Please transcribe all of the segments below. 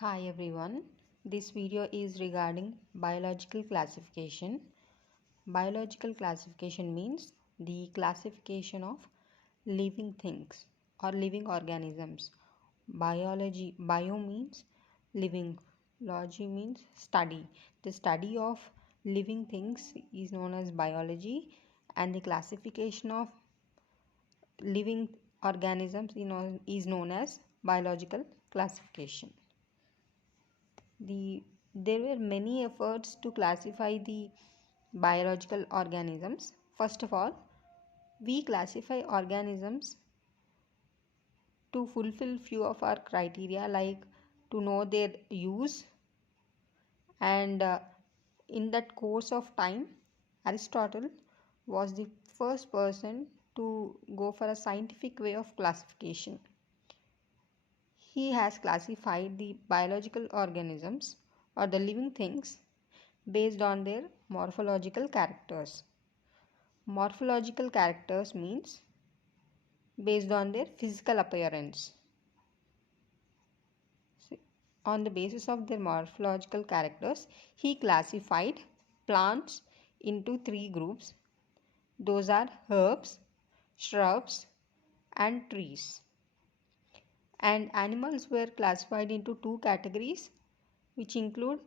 Hi everyone, this video is regarding biological classification. Biological classification means the classification of living things or living organisms. Bio means living, logy means study. The study of living things is known as biology, and the classification of living organisms is known as biological classification. There were many efforts to classify the biological organisms. First of all, we classify organisms to fulfill few of our criteria, like to know their use, and in that course of time, Aristotle was the first person to go for a scientific way of classification. He has classified the biological organisms or the living things based on their morphological characters. Morphological characters means based on their physical appearance. On the basis of their morphological characters, he classified plants into three groups. Those are herbs, shrubs, and trees. And animals were classified into two categories, which include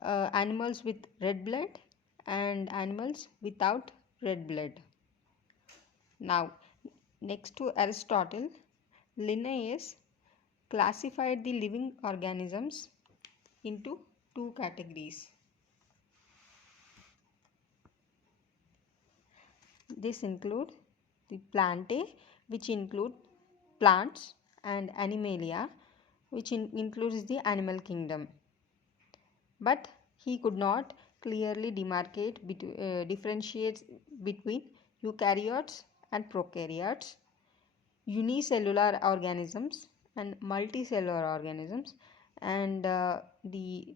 animals with red blood and animals without red blood. Now, next to Aristotle, Linnaeus classified the living organisms into two categories. This include the Plantae, which include plants, and Animalia, which includes the animal kingdom. But he could not clearly differentiate between eukaryotes and prokaryotes, unicellular organisms and multicellular organisms, and the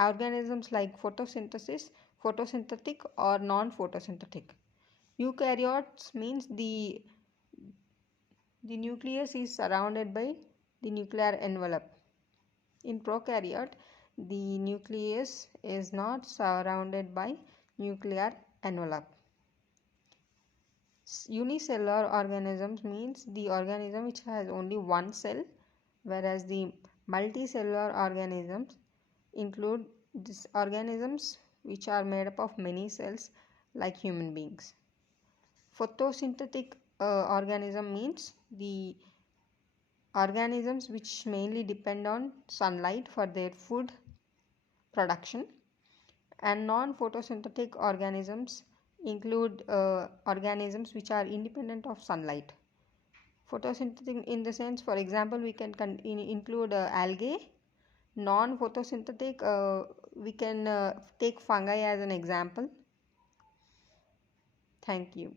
organisms like photosynthetic or non-photosynthetic. Eukaryotes means the nucleus is surrounded by the nuclear envelope. In prokaryote, the nucleus is not surrounded by nuclear envelope. Unicellular organisms means the organism which has only one cell, whereas the multicellular organisms include these organisms which are made up of many cells like human beings. Photosynthetic organism means the organisms which mainly depend on sunlight for their food production, and non-photosynthetic organisms include organisms which are independent of sunlight. Photosynthetic in the sense, for example, we can include algae. Non-photosynthetic, we can take fungi as an example. Thank you.